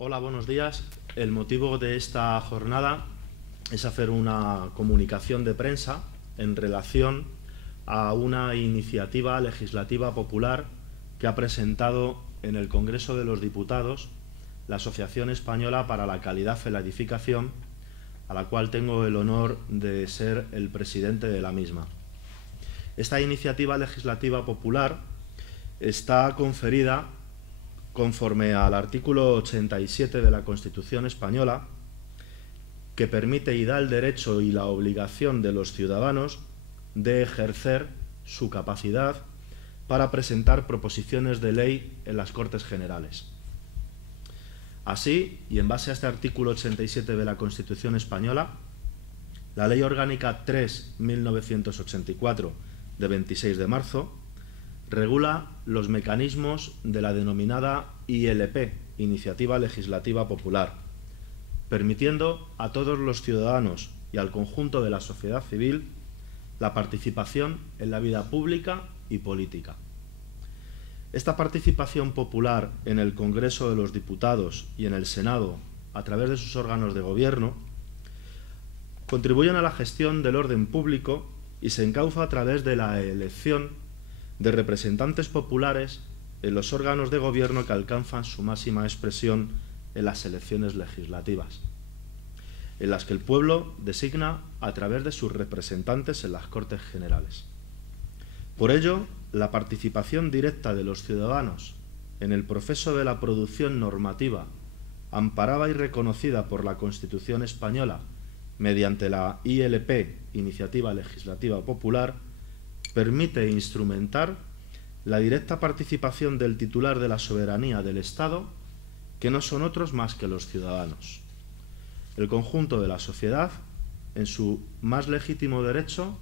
Hola, buenos días. El motivo de esta jornada es hacer una comunicación de prensa en relación a una iniciativa legislativa popular que ha presentado en el Congreso de los Diputados la Asociación Española para la Calidad en la Edificación, a la cual tengo el honor de ser el presidente de la misma. Esta iniciativa legislativa popular está conferida conforme al artículo 87 de la Constitución española, que permite y da el derecho y la obligación de los ciudadanos de ejercer su capacidad para presentar proposiciones de ley en las Cortes Generales. Así, y en base a este artículo 87 de la Constitución española, la Ley Orgánica 3/1984 de 26 de marzo regula los mecanismos de la denominada ILP, Iniciativa Legislativa Popular, permitiendo a todos los ciudadanos y al conjunto de la sociedad civil la participación en la vida pública y política. Esta participación popular en el Congreso de los Diputados y en el Senado, a través de sus órganos de gobierno, contribuyen a la gestión del orden público y se encauza a través de la elección de representantes populares en los órganos de gobierno que alcanzan su máxima expresión en las elecciones legislativas, en las que el pueblo designa a través de sus representantes en las Cortes Generales. Por ello, la participación directa de los ciudadanos en el proceso de la producción normativa, amparada y reconocida por la Constitución española mediante la ILP, Iniciativa Legislativa Popular, permite instrumentar la directa participación del titular de la soberanía del Estado, que no son otros más que los ciudadanos, el conjunto de la sociedad en su más legítimo derecho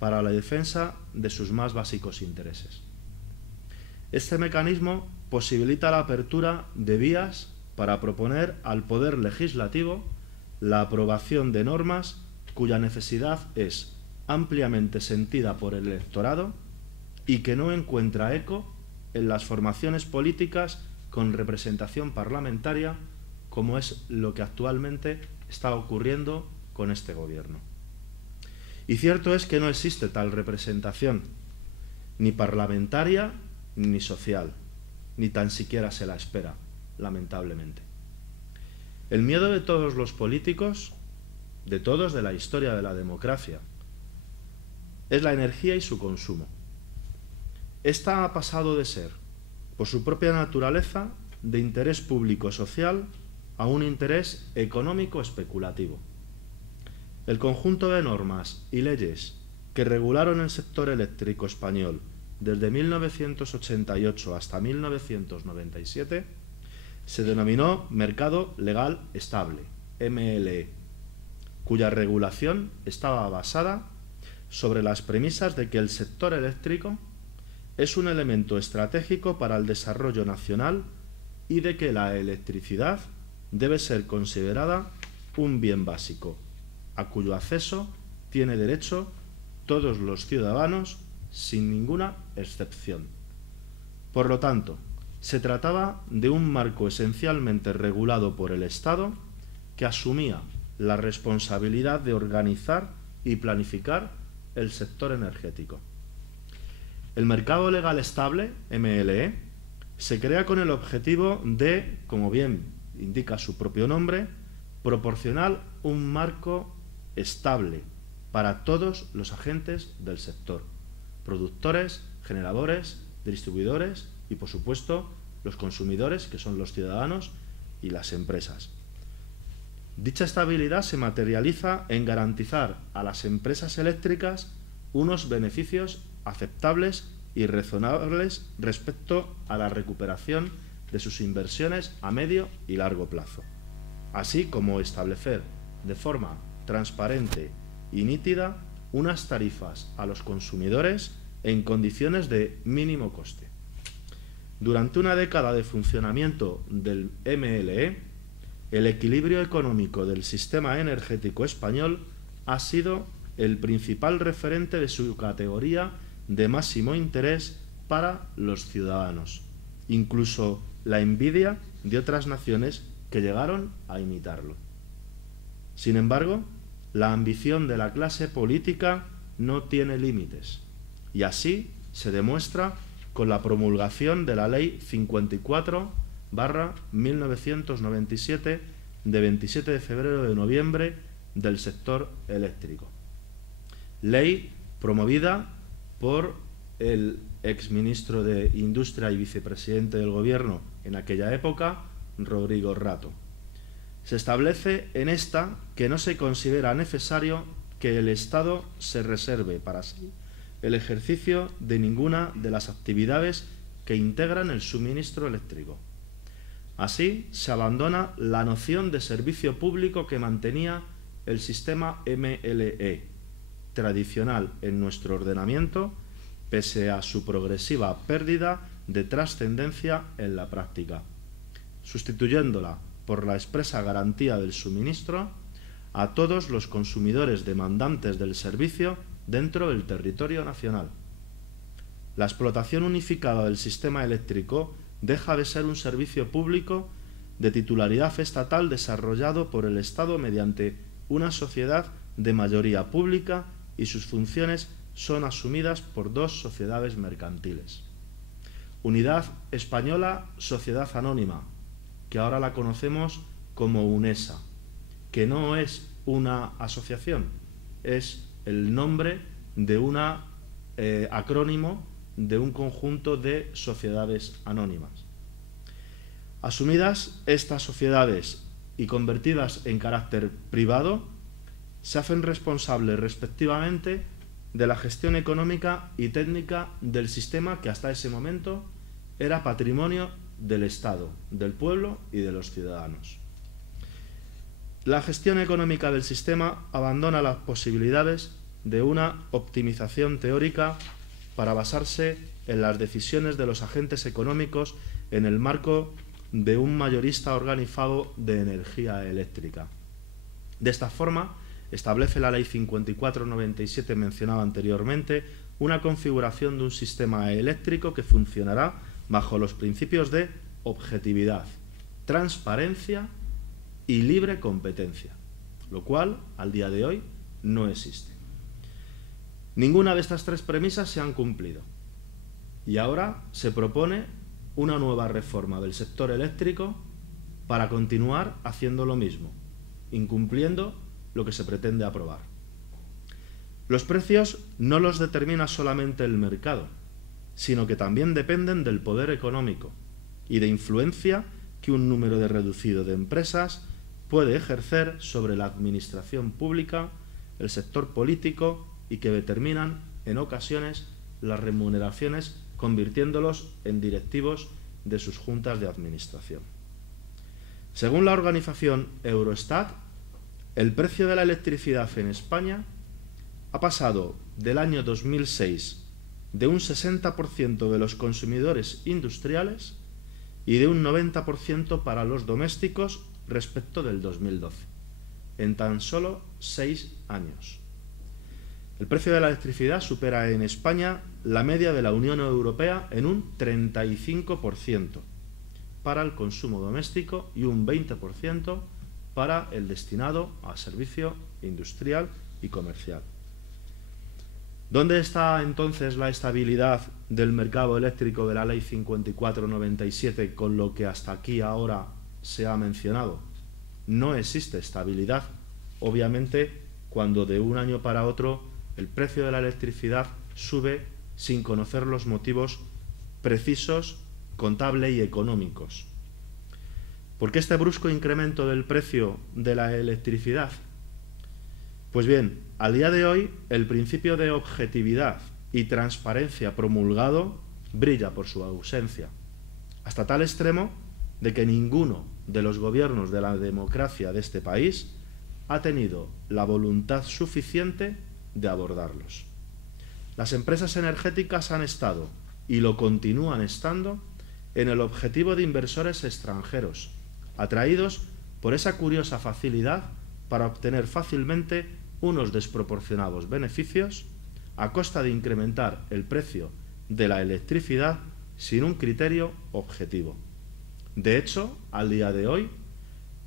para la defensa de sus más básicos intereses. Este mecanismo posibilita la apertura de vías para proponer al Poder Legislativo la aprobación de normas cuya necesidad es ampliamente sentida por el electorado y que no encuentra eco en las formaciones políticas con representación parlamentaria, como es lo que actualmente está ocurriendo con este gobierno. Y cierto es que no existe tal representación, ni parlamentaria ni social, ni tan siquiera se la espera, lamentablemente. El miedo de todos los políticos, de todos de la historia de la democracia, es la energía y su consumo. Esta ha pasado de ser, por su propia naturaleza, de interés público-social a un interés económico especulativo. El conjunto de normas y leyes que regularon el sector eléctrico español desde 1988 hasta 1997 se denominó Mercado Legal Estable, MLE, cuya regulación estaba basada sobre las premisas de que el sector eléctrico es un elemento estratégico para el desarrollo nacional y de que la electricidad debe ser considerada un bien básico, a cuyo acceso tiene derecho todos los ciudadanos sin ninguna excepción. Por lo tanto, se trataba de un marco esencialmente regulado por el Estado que asumía la responsabilidad de organizar y planificar el sector energético. El Mercado Legal Estable, MLE, se crea con el objetivo de, como bien indica su propio nombre, proporcionar un marco estable para todos los agentes del sector, productores, generadores, distribuidores y, por supuesto, los consumidores, que son los ciudadanos y las empresas. Dicha estabilidad se materializa en garantizar a las empresas eléctricas unos beneficios aceptables y razonables respecto a la recuperación de sus inversiones a medio y largo plazo, así como establecer de forma transparente y nítida unas tarifas a los consumidores en condiciones de mínimo coste. Durante una década de funcionamiento del MLE, el equilibrio económico del sistema energético español ha sido el principal referente de su categoría de máximo interés para los ciudadanos, incluso la envidia de otras naciones que que llegaron a imitarlo. Sin embargo, la ambición de la clase política no tiene límites, y así se demuestra con la promulgación de la Ley 54/1997 de 27 de febrero de noviembre del sector eléctrico. Ley promovida por el exministro de Industria y vicepresidente del Gobierno en aquella época, Rodrigo Rato. Se establece en esta que no se considera necesario que el Estado se reserve para sí el ejercicio de ninguna de las actividades que integran el suministro eléctrico. Así, se abandona la noción de servicio público que mantenía el sistema MLE, tradicional en nuestro ordenamiento, pese a su progresiva pérdida de trascendencia en la práctica, sustituyéndola por la expresa garantía del suministro a todos los consumidores demandantes del servicio dentro del territorio nacional. La explotación unificada del sistema eléctrico deja de ser un servicio público de titularidad estatal desarrollado por el Estado mediante una sociedad de mayoría pública y sus funciones son asumidas por dos sociedades mercantiles. Unidad Española Sociedad Anónima, que ahora la conocemos como UNESA, que no es una asociación, es el nombre de un acrónimo de un conjunto de sociedades anónimas. Asumidas estas sociedades y convertidas en carácter privado, se hacen responsables respectivamente de la gestión económica y técnica del sistema que hasta ese momento era patrimonio del Estado, del pueblo y de los ciudadanos. La gestión económica del sistema abandona las posibilidades de una optimización teórica para basarse en las decisiones de los agentes económicos en el marco de un mayorista organizado de energía eléctrica. De esta forma, establece la Ley 54/97 mencionada anteriormente una configuración de un sistema eléctrico que funcionará bajo los principios de objetividad, transparencia y libre competencia, lo cual, al día de hoy, no existe. Ninguna de estas tres premisas se han cumplido y ahora se propone una nueva reforma del sector eléctrico para continuar haciendo lo mismo, incumpliendo lo que se pretende aprobar. Los precios no los determina solamente el mercado, sino que también dependen del poder económico y de influencia que un número reducido de empresas puede ejercer sobre la administración pública, el sector político y que determinan, en ocasiones, las remuneraciones, convirtiéndolos en directivos de sus juntas de administración. Según la organización Eurostat, el precio de la electricidad en España ha pasado del año 2006 de un 60% de los consumidores industriales y de un 90% para los domésticos respecto del 2012, en tan solo 6 años. El precio de la electricidad supera en España la media de la Unión Europea en un 35% para el consumo doméstico y un 20% para el destinado a servicio industrial y comercial. ¿Dónde está entonces la estabilidad del mercado eléctrico de la Ley 54/97 con lo que hasta aquí ahora se ha mencionado? No existe estabilidad, obviamente, cuando de un año para otro el precio de la electricidad sube sin conocer los motivos precisos, contables y económicos. ¿Por qué este brusco incremento del precio de la electricidad? Pues bien, al día de hoy el principio de objetividad y transparencia promulgado brilla por su ausencia, hasta tal extremo de que ninguno de los gobiernos de la democracia de este país ha tenido la voluntad suficiente de abordarlos. Las empresas energéticas han estado, y lo continúan estando, en el objetivo de inversores extranjeros, atraídos por esa curiosa facilidad para obtener fácilmente unos desproporcionados beneficios a costa de incrementar el precio de la electricidad sin un criterio objetivo. De hecho, al día de hoy,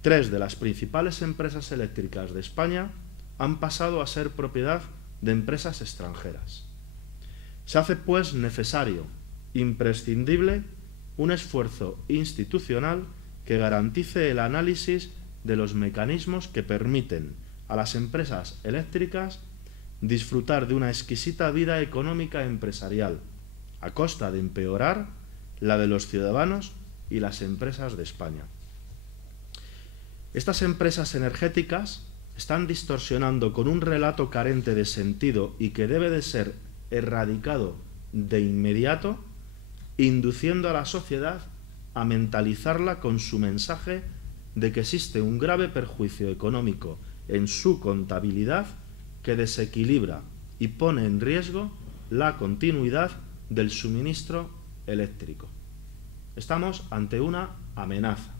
3 de las principales empresas eléctricas de España han pasado a ser propiedad de empresas extranjeras. Se hace, pues, necesario, imprescindible, un esfuerzo institucional que garantice el análisis de los mecanismos que permiten a las empresas eléctricas disfrutar de una exquisita vida económica empresarial, a costa de empeorar la de los ciudadanos y las empresas de España. Estas empresas energéticas están distorsionando con un relato carente de sentido y que debe de ser erradicado de inmediato, induciendo a la sociedad a mentalizarla con su mensaje de que existe un grave perjuicio económico en su contabilidad que desequilibra y pone en riesgo la continuidad del suministro eléctrico. Estamos ante una amenaza.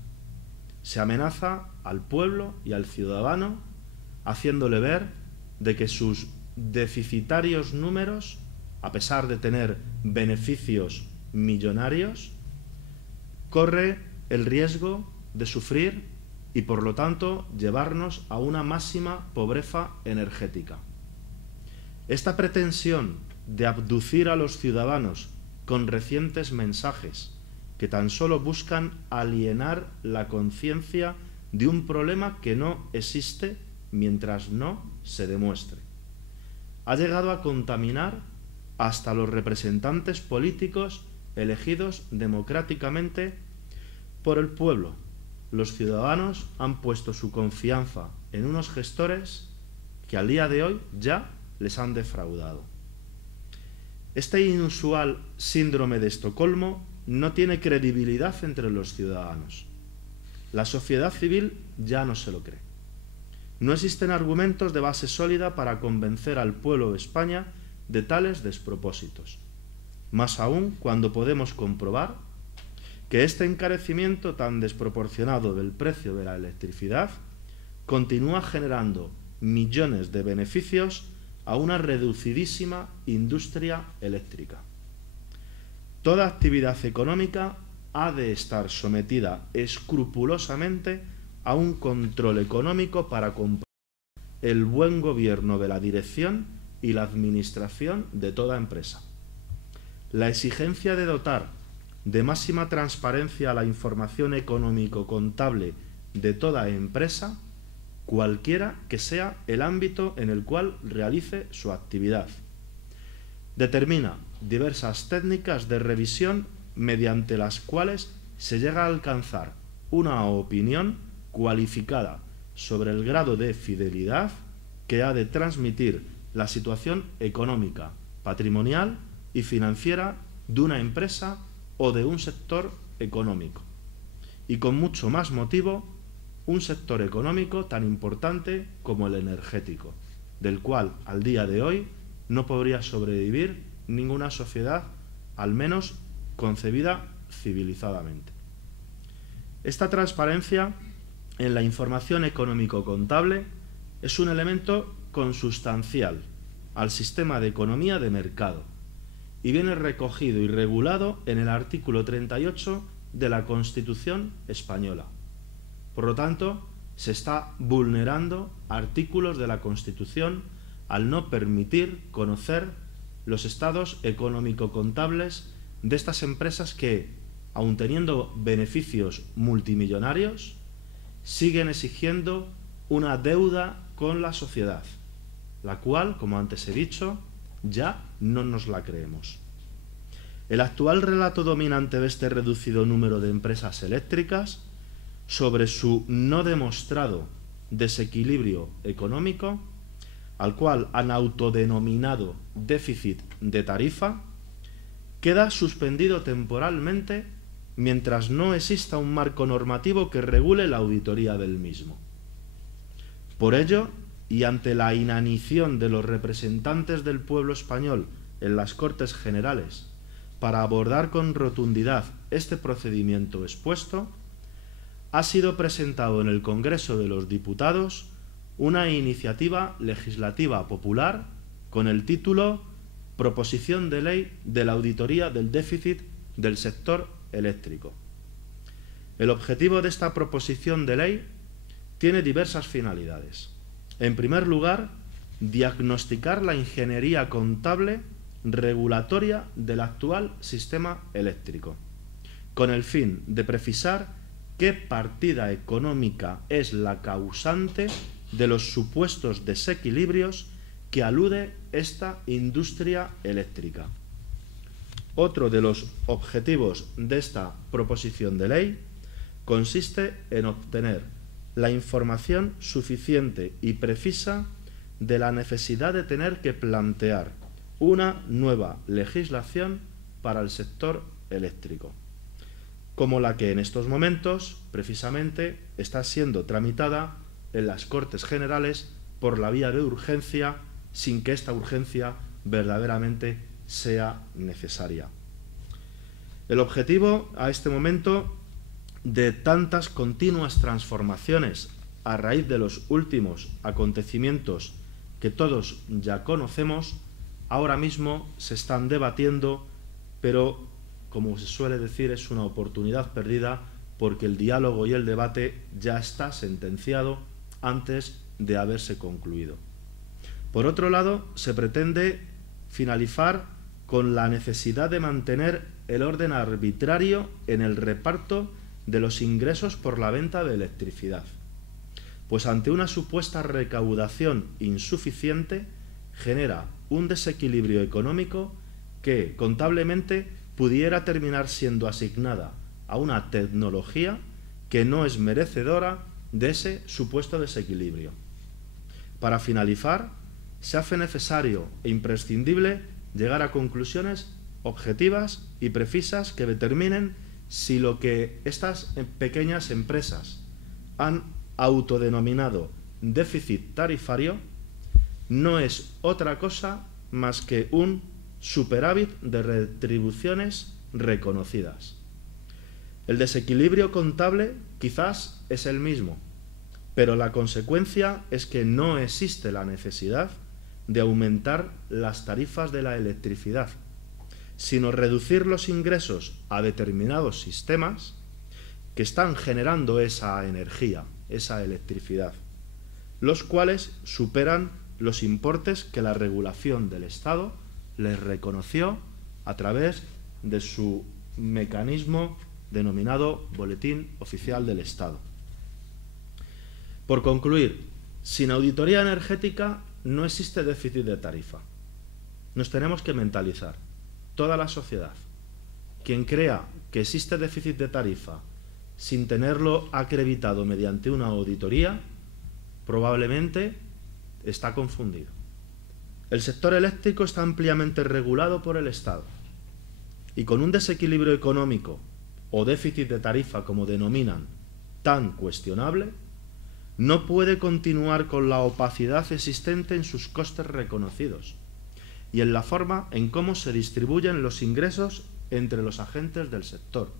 Se amenaza al pueblo y al ciudadano haciéndole ver de que sus deficitarios números, a pesar de tener beneficios millonarios, corre el riesgo de sufrir y, por lo tanto, llevarnos a una máxima pobreza energética. Esta pretensión de abducir a los ciudadanos con recientes mensajes que tan solo buscan alienar la conciencia de un problema que no existe mientras no se demuestre, ha llegado a contaminar hasta los representantes políticos elegidos democráticamente por el pueblo. Los ciudadanos han puesto su confianza en unos gestores que al día de hoy ya les han defraudado. Este inusual síndrome de Estocolmo no tiene credibilidad entre los ciudadanos. La sociedad civil ya no se lo cree. No existen argumentos de base sólida para convencer al pueblo de España de tales despropósitos. Más aún cuando podemos comprobar que este encarecimiento tan desproporcionado del precio de la electricidad continúa generando millones de beneficios a una reducidísima industria eléctrica. Toda actividad económica ha de estar sometida escrupulosamente a un control económico para comprobar el buen gobierno de la dirección y la administración de toda empresa. La exigencia de dotar de máxima transparencia a la información económico-contable de toda empresa, cualquiera que sea el ámbito en el cual realice su actividad. Determina diversas técnicas de revisión mediante las cuales se llega a alcanzar una opinión cualificada sobre el grado de fidelidad que ha de transmitir la situación económica, patrimonial y financiera de una empresa o de un sector económico. Y con mucho más motivo, un sector económico tan importante como el energético, del cual al día de hoy no podría sobrevivir ninguna sociedad, al menos concebida civilizadamente. Esta transparencia en la información económico-contable es un elemento consustancial al sistema de economía de mercado y viene recogido y regulado en el artículo 38 de la Constitución española. Por lo tanto, se está vulnerando artículos de la Constitución al no permitir conocer los estados económico-contables de estas empresas que, aun teniendo beneficios multimillonarios, siguen exigiendo una deuda con la sociedad, la cual, como antes he dicho, ya no nos la creemos. El actual relato dominante de este reducido número de empresas eléctricas sobre su no demostrado desequilibrio económico, al cual han autodenominado déficit de tarifa, queda suspendido temporalmente mientras no exista un marco normativo que regule la auditoría del mismo. Por ello, y ante la inanición de los representantes del pueblo español en las Cortes Generales para abordar con rotundidad este procedimiento expuesto, ha sido presentado en el Congreso de los Diputados una iniciativa legislativa popular con el título Proposición de Ley de la Auditoría del Déficit del Sector Eléctrico. El objetivo de esta proposición de ley tiene diversas finalidades. En primer lugar, diagnosticar la ingeniería contable regulatoria del actual sistema eléctrico, con el fin de precisar qué partida económica es la causante de los supuestos desequilibrios que alude esta industria eléctrica. Otro de los objetivos de esta proposición de ley consiste en obtener la información suficiente y precisa de la necesidad de tener que plantear una nueva legislación para el sector eléctrico, como la que en estos momentos, precisamente, está siendo tramitada en las Cortes Generales por la vía de urgencia, sin que esta urgencia verdaderamente sea necesaria. El objetivo, a este momento, de tantas continuas transformaciones a raíz de los últimos acontecimientos que todos ya conocemos, ahora mismo se están debatiendo, pero, como se suele decir, es una oportunidad perdida porque el diálogo y el debate ya está sentenciado antes de haberse concluido. Por otro lado, se pretende finalizar con la necesidad de mantener el orden arbitrario en el reparto de los ingresos por la venta de electricidad, pues ante una supuesta recaudación insuficiente genera un desequilibrio económico que contablemente pudiera terminar siendo asignada a una tecnología que no es merecedora de ese supuesto desequilibrio. Para finalizar, se hace necesario e imprescindible llegar a conclusiones objetivas y precisas que determinen si lo que estas pequeñas empresas han autodenominado déficit tarifario no es otra cosa más que un superávit de retribuciones reconocidas. El desequilibrio contable quizás es el mismo, pero la consecuencia es que no existe la necesidad de aumentar las tarifas de la electricidad, sino reducir los ingresos a determinados sistemas que están generando esa energía, esa electricidad, los cuales superan los importes que la regulación del Estado les reconoció a través de su mecanismo denominado Boletín Oficial del Estado. Por concluir, sin auditoría energética no existe déficit de tarifa. Nos tenemos que mentalizar, toda la sociedad. Quien crea que existe déficit de tarifa sin tenerlo acreditado mediante una auditoría, probablemente está confundido. El sector eléctrico está ampliamente regulado por el Estado y con un desequilibrio económico o déficit de tarifa, como denominan, tan cuestionable, no puede continuar con la opacidad existente en sus costes reconocidos y en la forma en cómo se distribuyen los ingresos entre los agentes del sector,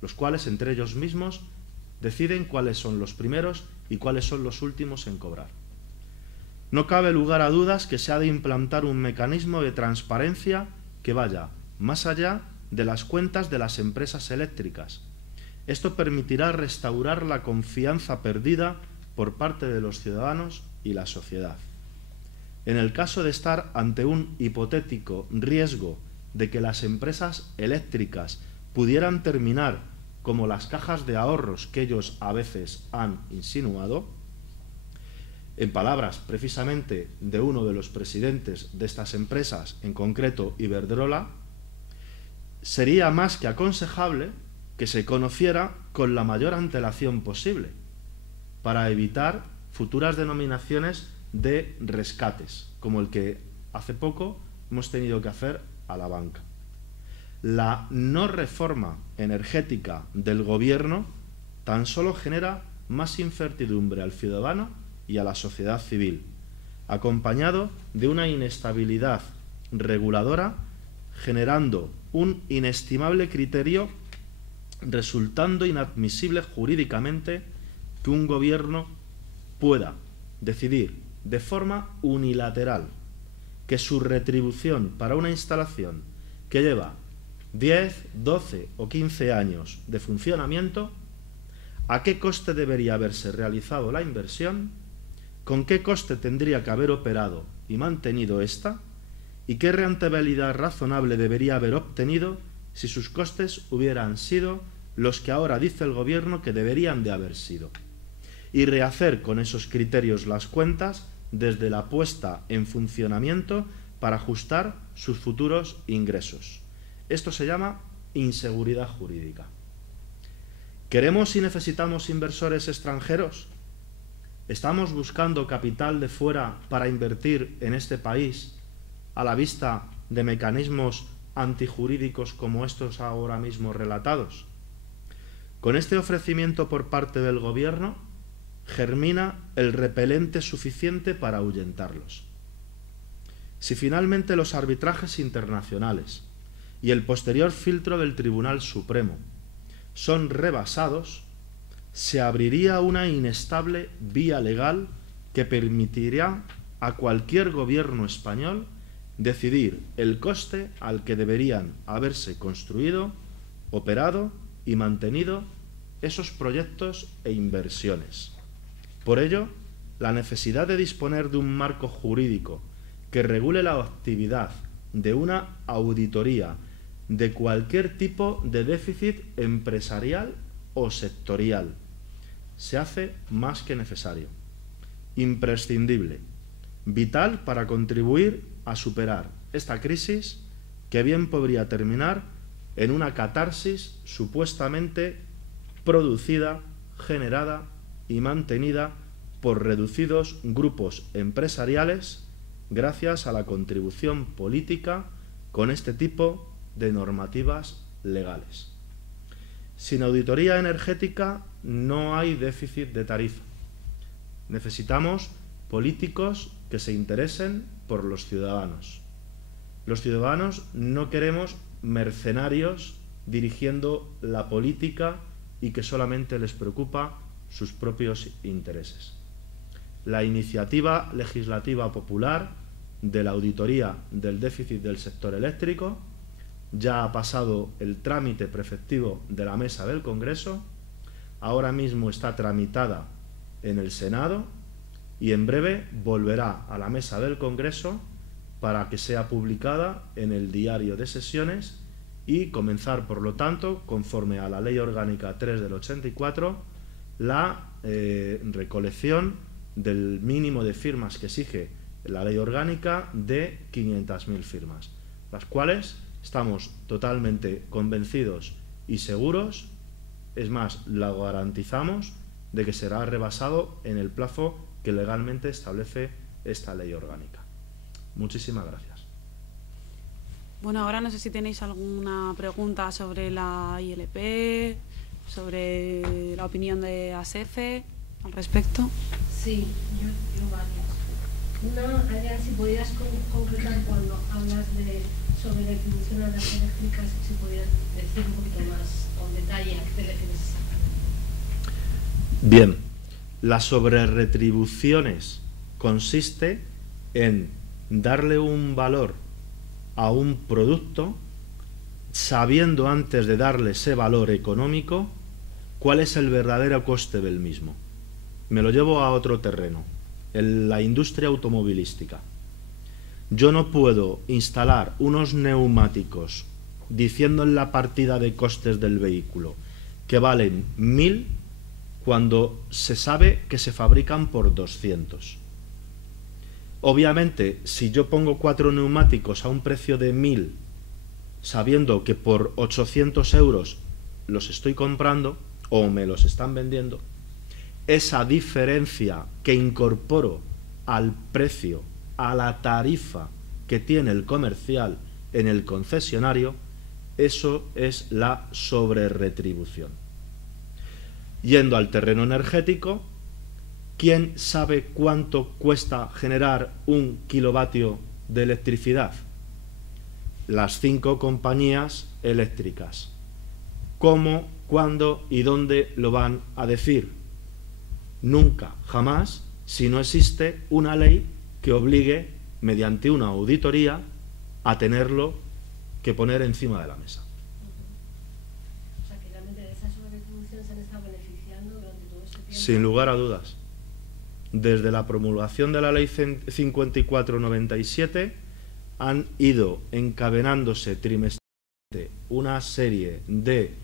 los cuales entre ellos mismos deciden cuáles son los primeros y cuáles son los últimos en cobrar. No cabe lugar a dudas que se ha de implantar un mecanismo de transparencia que vaya más allá de las cuentas de las empresas eléctricas. Esto permitirá restaurar la confianza perdida por parte de los ciudadanos y la sociedad. En el caso de estar ante un hipotético riesgo de que las empresas eléctricas pudieran terminar como las cajas de ahorros que ellos a veces han insinuado, en palabras precisamente de uno de los presidentes de estas empresas, en concreto Iberdrola, sería más que aconsejable que se conociera con la mayor antelación posible para evitar futuras denominaciones de rescates, como el que hace poco hemos tenido que hacer a la banca. La no reforma energética del gobierno tan solo genera más incertidumbre al ciudadano y a la sociedad civil, acompañado de una inestabilidad reguladora, generando un inestimable criterio, resultando inadmisible jurídicamente que un gobierno pueda decidir de forma unilateral que su retribución para una instalación que lleva 10, 12 o 15 años de funcionamiento a qué coste debería haberse realizado la inversión, con qué coste tendría que haber operado y mantenido ésta, y qué rentabilidad razonable debería haber obtenido si sus costes hubieran sido los que ahora dice el Gobierno que deberían de haber sido, y rehacer con esos criterios las cuentas desde la puesta en funcionamiento para ajustar sus futuros ingresos. Esto se llama inseguridad jurídica. ¿Queremos y necesitamos inversores extranjeros? ¿Estamos buscando capital de fuera para invertir en este país a la vista de mecanismos antijurídicos como estos ahora mismo relatados? Con este ofrecimiento por parte del Gobierno germina el repelente suficiente para ahuyentarlos. Si finalmente los arbitrajes internacionales y el posterior filtro del Tribunal Supremo son rebasados, se abriría una inestable vía legal que permitirá a cualquier gobierno español decidir el coste al que deberían haberse construido, operado y mantenido esos proyectos e inversiones. Por ello, la necesidad de disponer de un marco jurídico que regule la actividad de una auditoría de cualquier tipo de déficit empresarial o sectorial se hace más que necesario, imprescindible, vital para contribuir a superar esta crisis que bien podría terminar en una catarsis supuestamente producida, generada y mantenida por reducidos grupos empresariales gracias a la contribución política con este tipo de normativas legales. Sin auditoría energética no hay déficit de tarifa. Necesitamos políticos que se interesen por los ciudadanos. Los ciudadanos no queremos mercenarios dirigiendo la política y que solamente les preocupa sus propios intereses. La iniciativa legislativa popular de la auditoría del déficit del sector eléctrico ya ha pasado el trámite preceptivo de la mesa del Congreso, ahora mismo está tramitada en el Senado y en breve volverá a la mesa del Congreso para que sea publicada en el diario de sesiones y comenzar, por lo tanto, conforme a la Ley Orgánica 3 del 84, la recolección del mínimo de firmas que exige la Ley Orgánica de 500.000 firmas, las cuales estamos totalmente convencidos y seguros, es más, la garantizamos, de que será rebasado en el plazo que legalmente establece esta Ley Orgánica. Muchísimas gracias. Bueno, ahora no sé si tenéis alguna pregunta sobre la ILP, sobre la opinión de ASECE al respecto. Sí, yo varias. Una, Adrián, si podías concretar cuando hablas sobre la retribución a las eléctricas, si podías decir un poquito más con detalle a qué te refieres exactamente. Bien, las sobreretribuciones consiste en darle un valor a un producto sabiendo antes de darle ese valor económico cuál es el verdadero coste del mismo. Me lo llevo a otro terreno, en la industria automovilística. Yo no puedo instalar unos neumáticos diciendo en la partida de costes del vehículo que valen 1.000 cuando se sabe que se fabrican por 200. Obviamente, si yo pongo 4 neumáticos a un precio de 1.000, sabiendo que por 800 euros los estoy comprando o me los están vendiendo, esa diferencia que incorporo al precio, a la tarifa que tiene el comercial en el concesionario, eso es la sobreretribución. Yendo al terreno energético, ¿quién sabe cuánto cuesta generar un kilovatio de electricidad? Las 5 compañías eléctricas. ¿Cómo, cuándo y dónde lo van a decir? Nunca, jamás, si no existe una ley que obligue, mediante una auditoría, a tenerlo que poner encima de la mesa. O sea, que realmente de esa sobreretribución se han estado beneficiando Sin lugar a dudas. Desde la promulgación de la Ley 5497 han ido encadenándose trimestralmente una serie de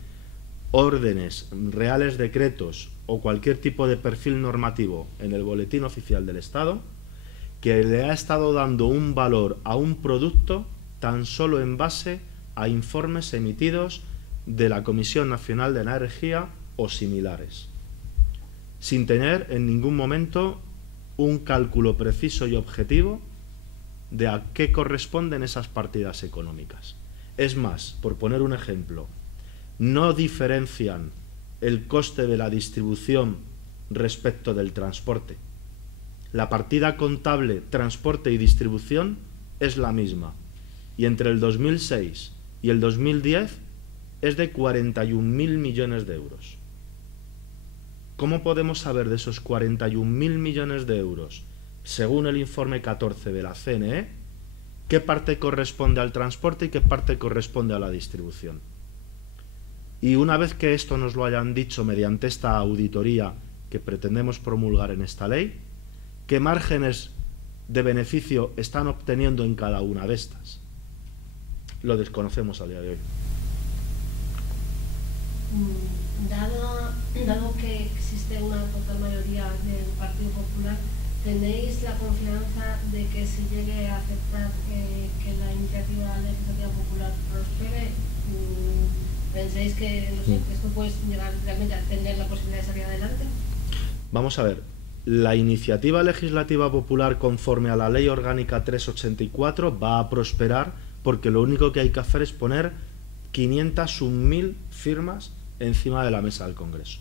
órdenes, reales decretos o cualquier tipo de perfil normativo en el Boletín Oficial del Estado que le ha estado dando un valor a un producto tan solo en base a informes emitidos de la Comisión Nacional de Energía o similares, sin tener en ningún momento un cálculo preciso y objetivo de a qué corresponden esas partidas económicas. Es más, por poner un ejemplo, no diferencian el coste de la distribución respecto del transporte. La partida contable transporte y distribución es la misma, y entre el 2006 y el 2010 es de 41.000 millones de euros. ¿Cómo podemos saber de esos 41.000 millones de euros, según el informe 14 de la CNE, qué parte corresponde al transporte y qué parte corresponde a la distribución? Y una vez que esto nos lo hayan dicho mediante esta auditoría que pretendemos promulgar en esta ley, ¿qué márgenes de beneficio están obteniendo en cada una de estas? Lo desconocemos a día de hoy. Dado que existe una total mayoría del Partido Popular, ¿tenéis la confianza de que se llegue a aceptar que la iniciativa legislativa popular prospere? ¿Pensáis que esto puede llegar realmente a tener la posibilidad de salir adelante? Vamos a ver, la iniciativa legislativa popular conforme a la Ley Orgánica 384 va a prosperar porque lo único que hay que hacer es poner 501.000 firmas encima de la mesa del Congreso.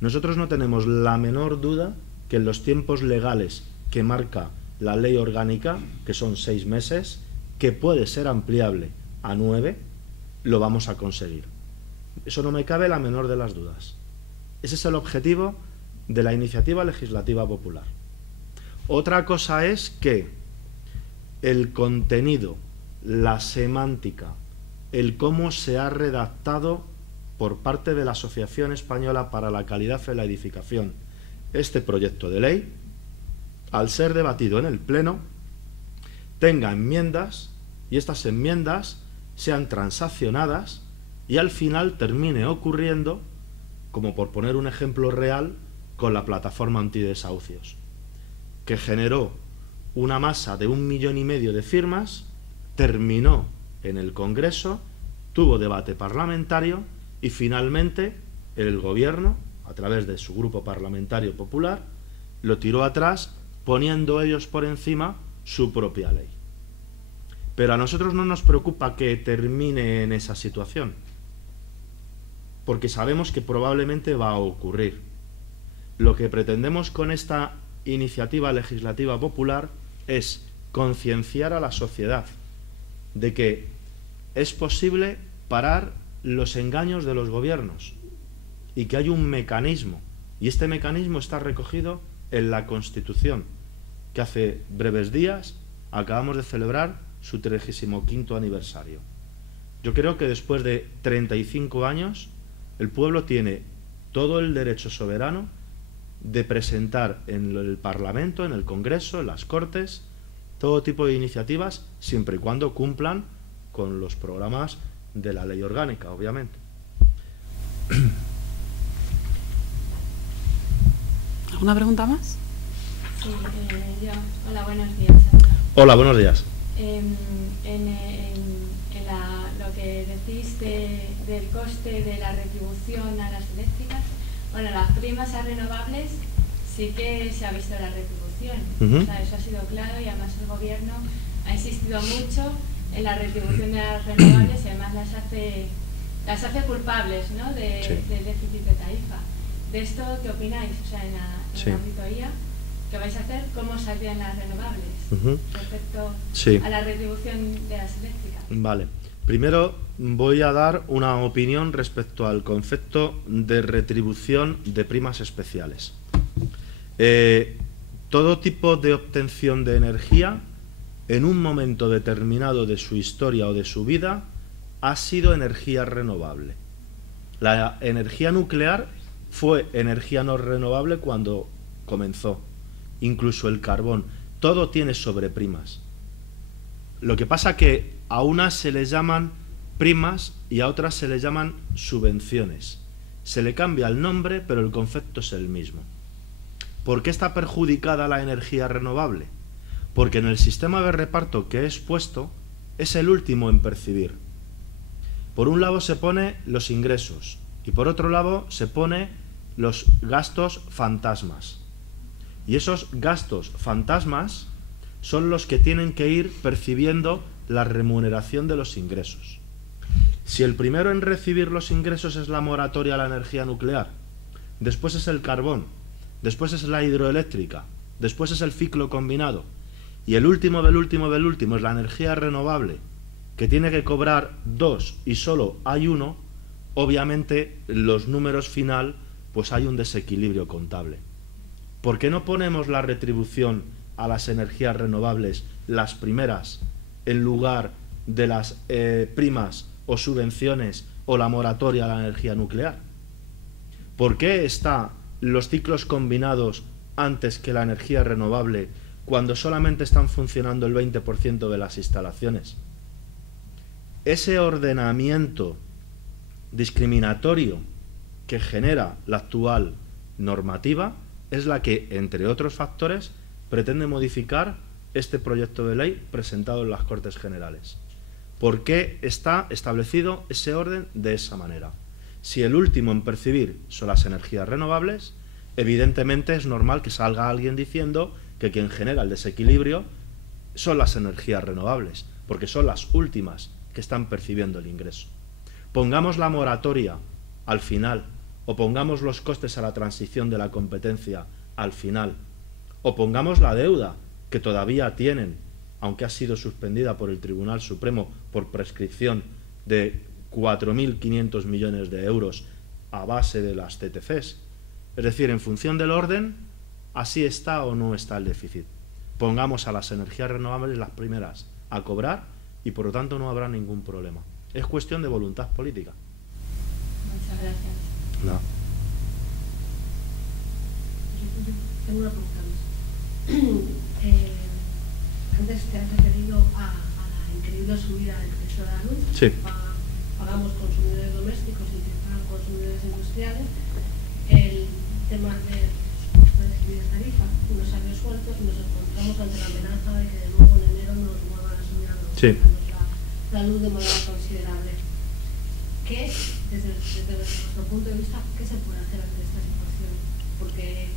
Nosotros no tenemos la menor duda que en los tiempos legales que marca la Ley Orgánica, que son 6 meses, que puede ser ampliable a 9, lo vamos a conseguir. Eso no me cabe la menor de las dudas. Ese es el objetivo de la iniciativa legislativa popular. Otra cosa es que el contenido, la semántica, el cómo se ha redactado por parte de la Asociación Española para la Calidad en la Edificación este proyecto de ley, al ser debatido en el Pleno, tenga enmiendas y estas enmiendas sean transaccionadas y al final termine ocurriendo, como por poner un ejemplo real, con la plataforma antidesahucios, que generó una masa de 1,5 millones de firmas, terminó en el Congreso, tuvo debate parlamentario y finalmente el Gobierno, a través de su grupo parlamentario popular, lo tiró atrás poniendo ellos por encima su propia ley. Pero a nosotros no nos preocupa que termine en esa situación, porque sabemos que probablemente va a ocurrir. Lo que pretendemos con esta iniciativa legislativa popular es concienciar a la sociedad de que es posible parar los engaños de los gobiernos y que hay un mecanismo, y este mecanismo está recogido en la Constitución, que hace breves días acabamos de celebrar su 35º aniversario. Yo creo que después de 35 años el pueblo tiene todo el derecho soberano de presentar en el Parlamento, en el Congreso, en las Cortes, todo tipo de iniciativas, siempre y cuando cumplan con los programas de la Ley Orgánica, obviamente. ¿Alguna pregunta más? Sí, yo. Hola, buenos días. Hola, buenos días. Lo que decís del coste de la retribución a las eléctricas, bueno, las primas a renovables sí que se ha visto la retribución. O sea, eso ha sido claro y además el Gobierno ha insistido mucho en la retribución de las renovables y además las hace culpables, ¿no? Del déficit de tarifa. ¿De esto qué opináis? O sea, en la auditoría, ¿qué vais a hacer? ¿Cómo saldrían las renovables respecto a la retribución de las eléctricas? Vale. Primero voy a dar una opinión respecto al concepto de retribución de primas especiales. Todo tipo de obtención de energía en un momento determinado de su historia o de su vida ha sido energía renovable. La energía nuclear fue energía no renovable cuando comenzó. Incluso el carbón. Todo tiene sobreprimas. Lo que pasa que a unas se les llaman primas y a otras se les llaman subvenciones. Se le cambia el nombre, pero el concepto es el mismo. ¿Por qué está perjudicada la energía renovable? Porque en el sistema de reparto que he expuesto es el último en percibir. Por un lado se pone los ingresos y por otro lado se pone los gastos fantasmas. Y esos gastos fantasmas son los que tienen que ir percibiendo la remuneración de los ingresos. Si el primero en recibir los ingresos es la moratoria a la energía nuclear, después es el carbón, después es la hidroeléctrica, después es el ciclo combinado, y el último del último del último es la energía renovable, que tiene que cobrar 2 y solo hay 1, obviamente los números final, pues hay un desequilibrio contable. ¿Por qué no ponemos la retribución a las energías renovables, las primeras, en lugar de las primas o subvenciones o la moratoria a la energía nuclear? ¿Por qué están los ciclos combinados antes que la energía renovable cuando solamente están funcionando el 20% de las instalaciones? Ese ordenamiento discriminatorio que genera la actual normativa es la que, entre otros factores, pretende modificar este proyecto de ley presentado en las Cortes Generales. ¿Por qué está establecido ese orden de esa manera? Si el último en percibir son las energías renovables, evidentemente es normal que salga alguien diciendo que quien genera el desequilibrio son las energías renovables, porque son las últimas que están percibiendo el ingreso. Pongamos la moratoria al final, o pongamos los costes a la transición de la competencia al final, o pongamos la deuda que todavía tienen, aunque ha sido suspendida por el Tribunal Supremo por prescripción de 4.500 millones de euros a base de las TTCs. Es decir, en función del orden, así está o no está el déficit. Pongamos a las energías renovables las primeras a cobrar y por lo tanto no habrá ningún problema. Es cuestión de voluntad política. Muchas gracias. No. Yo tengo una pregunta más. Antes te has referido a la increíble subida del precio de la luz. Sí. Pagamos consumidores domésticos y que pagan consumidores industriales. El tema de subir de tarifa no se ha resuelto y nos encontramos ante la amenaza de que de nuevo en enero nos vuelvan a subir la luz de manera considerable. ¿Qué, desde nuestro punto de vista, qué se puede hacer ante esta situación? Porque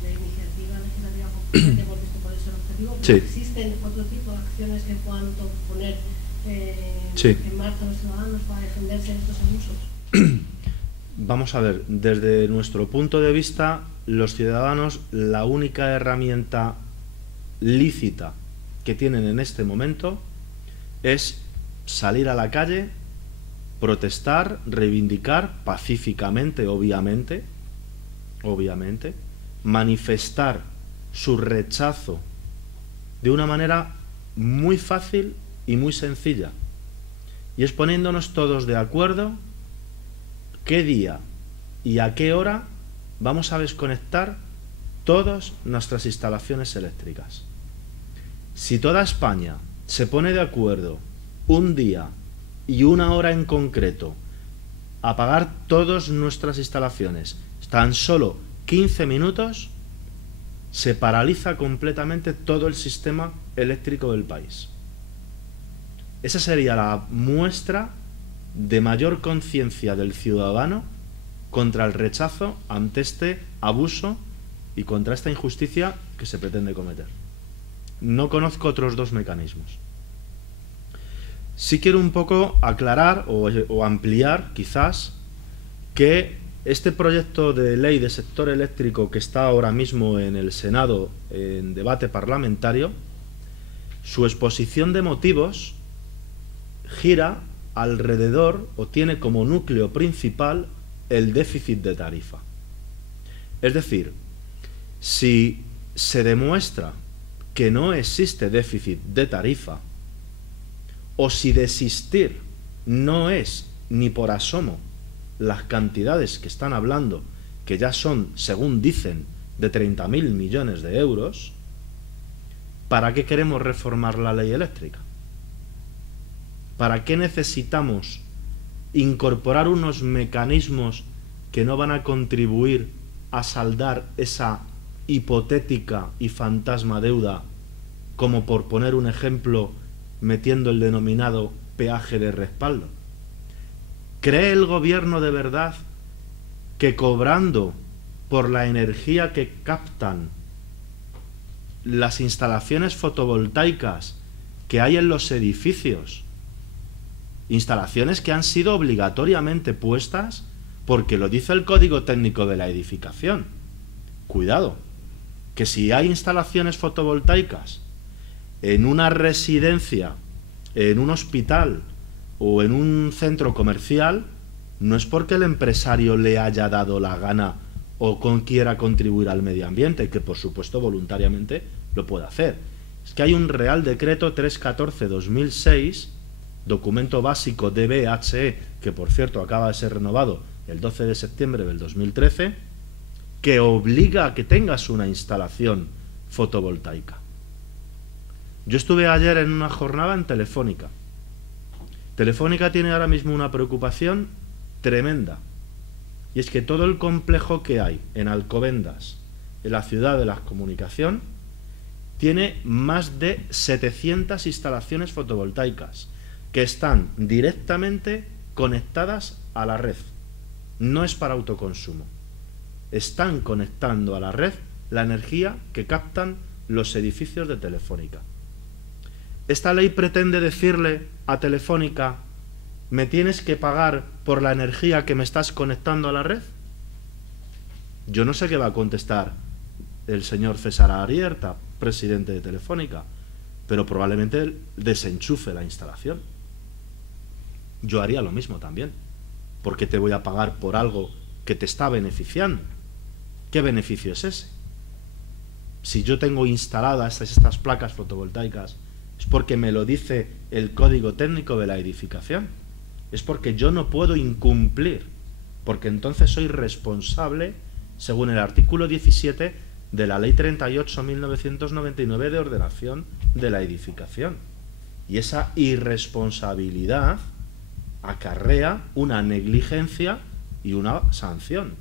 la iniciativa legislativa popular, que hemos visto cuál es el objetivo, pero existen otro tipo de acciones que puedan poner en marcha los ciudadanos para defenderse de estos abusos. Vamos a ver, desde nuestro punto de vista, los ciudadanos, la única herramienta lícita que tienen en este momento es salir a la calle, protestar, reivindicar pacíficamente, obviamente, manifestar su rechazo de una manera muy fácil y muy sencilla, y es poniéndonos todos de acuerdo qué día y a qué hora vamos a desconectar todas nuestras instalaciones eléctricas. Si toda España se pone de acuerdo un día y una hora en concreto a apagar todas nuestras instalaciones, tan solo 15 minutos, se paraliza completamente todo el sistema eléctrico del país. Esa sería la muestra de mayor conciencia del ciudadano contra el rechazo ante este abuso y contra esta injusticia que se pretende cometer. No conozco otros dos mecanismos. Sí quiero un poco aclarar o ampliar, quizás, que este proyecto de ley de sector eléctrico que está ahora mismo en el Senado en debate parlamentario, su exposición de motivos gira alrededor o tiene como núcleo principal el déficit de tarifa. Es decir, si se demuestra que no existe déficit de tarifa, o si de existir no es ni por asomo las cantidades que están hablando, que ya son, según dicen, de 30.000 millones de euros, ¿para qué queremos reformar la ley eléctrica? ¿Para qué necesitamos incorporar unos mecanismos que no van a contribuir a saldar esa hipotética y fantasma deuda, como por poner un ejemplo, metiendo el denominado peaje de respaldo? ¿Cree el gobierno de verdad que cobrando por la energía que captan las instalaciones fotovoltaicas que hay en los edificios, instalaciones que han sido obligatoriamente puestas porque lo dice el Código Técnico de la Edificación? Cuidado, que si hay instalaciones fotovoltaicas en una residencia, en un hospital o en un centro comercial, no es porque el empresario le haya dado la gana o quiera contribuir al medio ambiente, que por supuesto voluntariamente lo puede hacer. Es que hay un Real Decreto 314/2006, documento básico DBHE, que por cierto acaba de ser renovado el 12 de septiembre del 2013, que obliga a que tengas una instalación fotovoltaica. Yo estuve ayer en una jornada en Telefónica. Telefónica tiene ahora mismo una preocupación tremenda, y es que todo el complejo que hay en Alcobendas, en la ciudad de la comunicación, tiene más de 700 instalaciones fotovoltaicas que están directamente conectadas a la red. No es para autoconsumo. Están conectando a la red la energía que captan los edificios de Telefónica. Esta ley pretende decirle a Telefónica: ¿me tienes que pagar por la energía que me estás conectando a la red? Yo no sé qué va a contestar el señor César Arierta, presidente de Telefónica, pero probablemente él desenchufe la instalación. Yo haría lo mismo también. ¿Por qué te voy a pagar por algo que te está beneficiando? ¿Qué beneficio es ese? Si yo tengo instaladas estas placas fotovoltaicas, es porque me lo dice el Código Técnico de la Edificación. Es porque yo no puedo incumplir, porque entonces soy responsable, según el artículo 17 de la Ley 38.1999 de ordenación de la edificación. Y esa irresponsabilidad acarrea una negligencia y una sanción.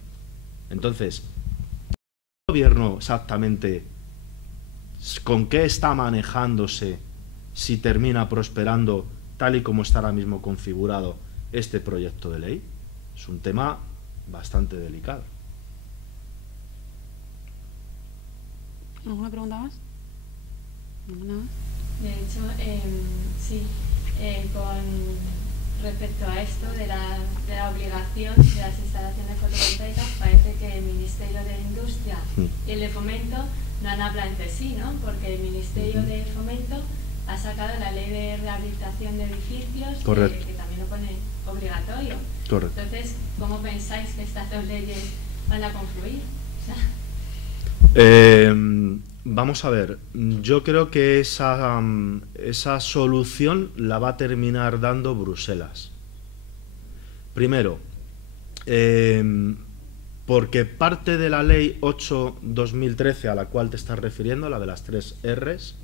Entonces, ¿el gobierno exactamente con qué está manejándose si termina prosperando tal y como está ahora mismo configurado este proyecto de ley? Es un tema bastante delicado. ¿Alguna pregunta más? ¿Alguna más? De hecho, sí, con respecto a esto de la obligación de las instalaciones fotovoltaicas, parece que el Ministerio de Industria y el de Fomento no han hablado entre sí, ¿no? Porque el Ministerio de Fomento ha sacado la ley de rehabilitación de edificios, que también lo pone obligatorio. Correcto. Entonces, ¿cómo pensáis que estas dos leyes van a confluir? Vamos a ver, yo creo que esa solución la va a terminar dando Bruselas. Primero, porque parte de la ley 8/2013 a la cual te estás refiriendo, la de las 3 Rs,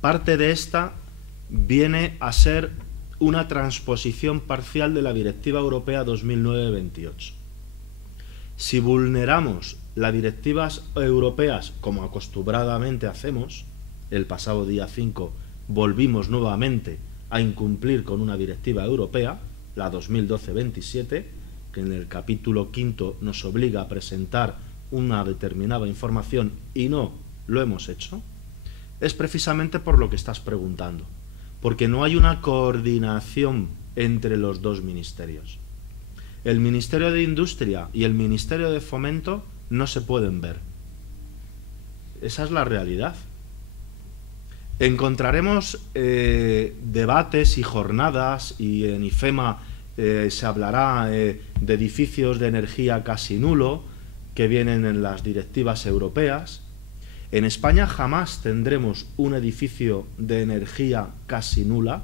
parte de esta viene a ser una transposición parcial de la Directiva Europea 2009/28. Si vulneramos las directivas europeas, como acostumbradamente hacemos, el pasado día 5 volvimos nuevamente a incumplir con una directiva europea, la 2012/27, que en el capítulo 5 nos obliga a presentar una determinada información y no lo hemos hecho, es precisamente por lo que estás preguntando, porque no hay una coordinación entre los dos ministerios. El Ministerio de Industria y el Ministerio de Fomento no se pueden ver. Esa es la realidad. Encontraremos debates y jornadas, y en IFEMA se hablará de edificios de energía casi nulo que vienen en las directivas europeas. En España jamás tendremos un edificio de energía casi nula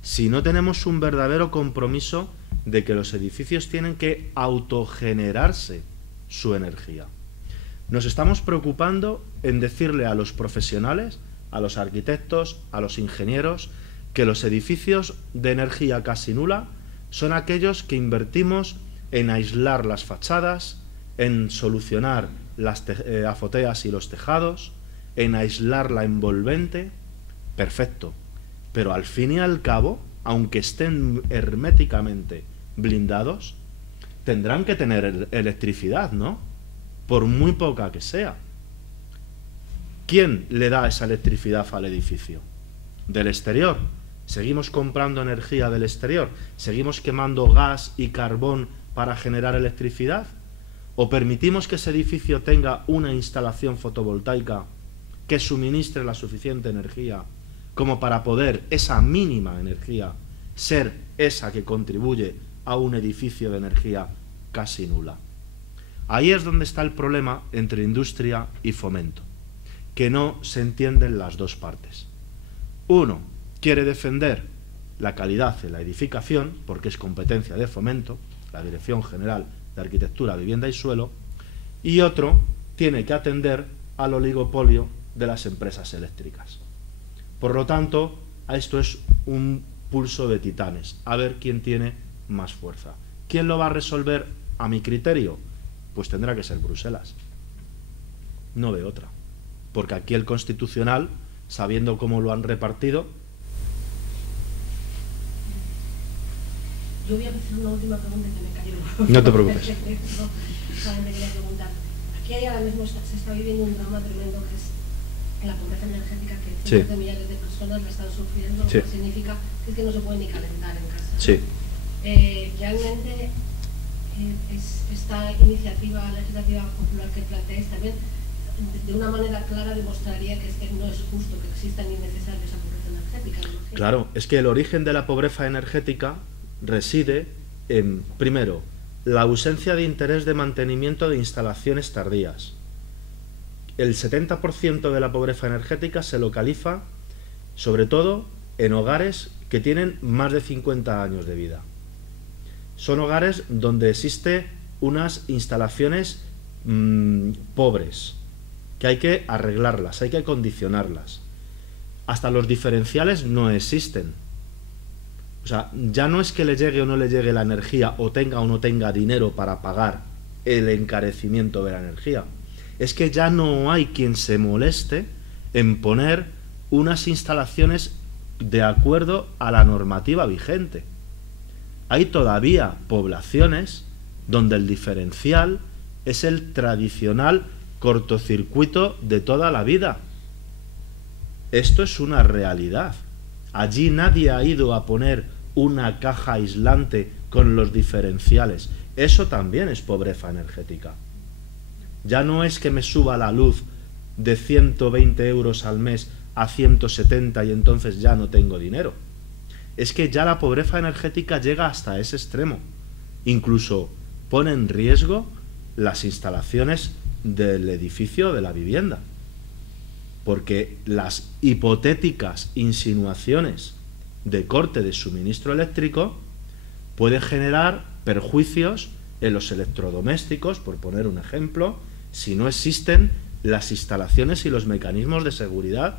si no tenemos un verdadero compromiso de que los edificios tienen que autogenerarse su energía. Nos estamos preocupando en decirle a los profesionales, a los arquitectos, a los ingenieros, que los edificios de energía casi nula son aquellos que invertimos en aislar las fachadas, en solucionar las azoteas y los tejados, en aislar la envolvente. Perfecto, pero al fin y al cabo, aunque estén herméticamente blindados, tendrán que tener electricidad, ¿no? Por muy poca que sea. ¿Quién le da esa electricidad al edificio? Del exterior. ¿Seguimos comprando energía del exterior? ¿Seguimos quemando gas y carbón para generar electricidad? ¿O permitimos que ese edificio tenga una instalación fotovoltaica que suministre la suficiente energía como para poder esa mínima energía ser esa que contribuye a un edificio de energía casi nula? Ahí es donde está el problema entre industria y fomento, que no se entienden las dos partes. Uno quiere defender la calidad en la edificación, porque es competencia de fomento, la Dirección General de Arquitectura, Vivienda y Suelo, y otro tiene que atender al oligopolio de las empresas eléctricas. Por lo tanto, esto es un pulso de titanes, a ver quién tiene más fuerza. ¿Quién lo va a resolver a mi criterio? Pues tendrá que ser Bruselas. No veo otra. Porque aquí el Constitucional, sabiendo cómo lo han repartido... Yo voy a hacer una última pregunta que me cayó. No te preocupes. Solamente quería preguntar. Aquí ahora mismo se está viviendo un drama tremendo que es la pobreza energética, que cientos de millares de personas la están sufriendo, lo que significa que no se puede ni calentar en casa. Sí. Realmente esta iniciativa legislativa popular que planteáis también de una manera clara demostraría que es que no es justo que exista ni necesaria esa pobreza energética, ¿no? Claro, es que el origen de la pobreza energética reside en, primero, la ausencia de interés de mantenimiento de instalaciones tardías. El 70% de la pobreza energética se localiza sobre todo en hogares que tienen más de 50 años de vida. Son hogares donde existen unas instalaciones pobres, que hay que arreglarlas, hay que acondicionarlas. Hasta los diferenciales no existen. O sea, ya no es que le llegue o no le llegue la energía, o tenga o no tenga dinero para pagar el encarecimiento de la energía. Es que ya no hay quien se moleste en poner unas instalaciones de acuerdo a la normativa vigente. Hay todavía poblaciones donde el diferencial es el tradicional cortocircuito de toda la vida. Esto es una realidad. Allí nadie ha ido a poner una caja aislante con los diferenciales. Eso también es pobreza energética. Ya no es que me suba la luz de 120 euros al mes a 170 y entonces ya no tengo dinero. Es que ya la pobreza energética llega hasta ese extremo. Incluso pone en riesgo las instalaciones del edificio de la vivienda. Porque las hipotéticas insinuaciones de corte de suministro eléctrico pueden generar perjuicios en los electrodomésticos, por poner un ejemplo, si no existen las instalaciones y los mecanismos de seguridad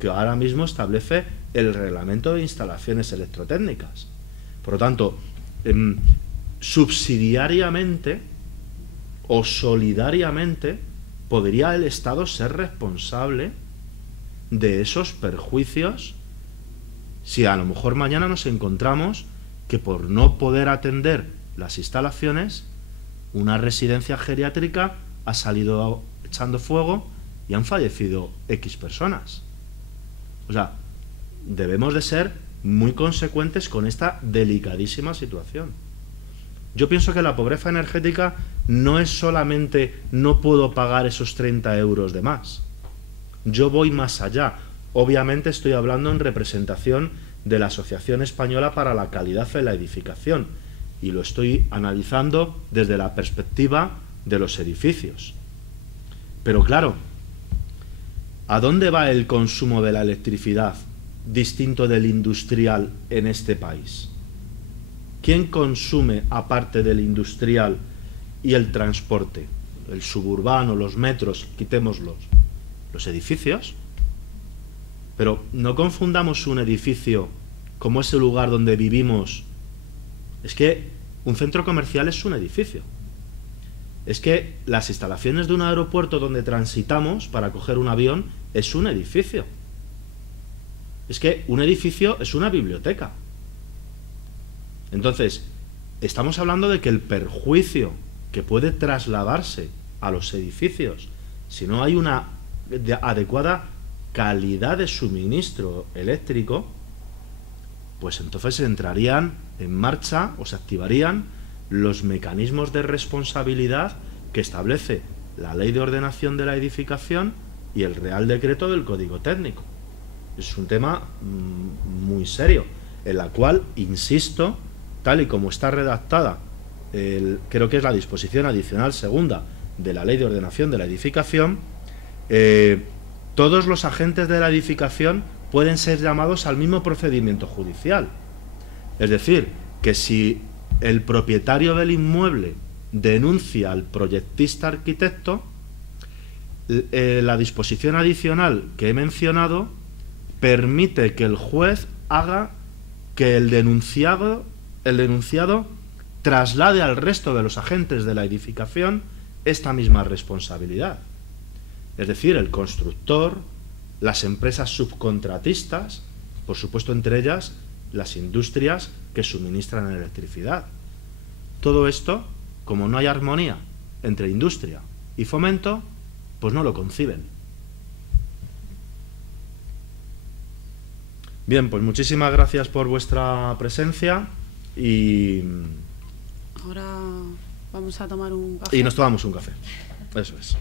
que ahora mismo establece el reglamento de instalaciones electrotécnicas. Por lo tanto, subsidiariamente o solidariamente podría el Estado ser responsable de esos perjuicios si a lo mejor mañana nos encontramos que por no poder atender las instalaciones, una residencia geriátrica ha salido echando fuego y han fallecido X personas. O sea, debemos de ser muy consecuentes con esta delicadísima situación. Yo pienso que la pobreza energética no es solamente no puedo pagar esos 30 euros de más. Yo voy más allá. Obviamente estoy hablando en representación de la Asociación Española para la Calidad en la Edificación y lo estoy analizando desde la perspectiva de los edificios. Pero claro, ¿a dónde va el consumo de la electricidad distinto del industrial en este país? ¿Quién consume aparte del industrial y el transporte? el suburbano, los metros, quitémoslos, los edificios. Pero no confundamos un edificio como ese lugar donde vivimos. Es que un centro comercial es un edificio. Es que las instalaciones de un aeropuerto donde transitamos para coger un avión es un edificio. Es que un edificio es una biblioteca. Entonces, estamos hablando de que el perjuicio que puede trasladarse a los edificios, si no hay una adecuada calidad de suministro eléctrico, pues entonces entrarían en marcha o se activarían los mecanismos de responsabilidad que establece la Ley de Ordenación de la Edificación y el Real Decreto del Código Técnico. Es un tema muy serio, en la cual, insisto, tal y como está redactada, creo que es la disposición adicional segunda de la Ley de Ordenación de la Edificación, todos los agentes de la edificación pueden ser llamados al mismo procedimiento judicial. Es decir, que si el propietario del inmueble denuncia al proyectista arquitecto, la disposición adicional que he mencionado permite que el juez haga que el denunciado traslade al resto de los agentes de la edificación esta misma responsabilidad. Es decir, el constructor, las empresas subcontratistas, por supuesto entre ellas las industrias que suministran electricidad. Todo esto, como no hay armonía entre industria y fomento, pues no lo conciben. Bien, pues muchísimas gracias por vuestra presencia y... Ahora vamos a tomar un café. Y nos tomamos un café. Eso es.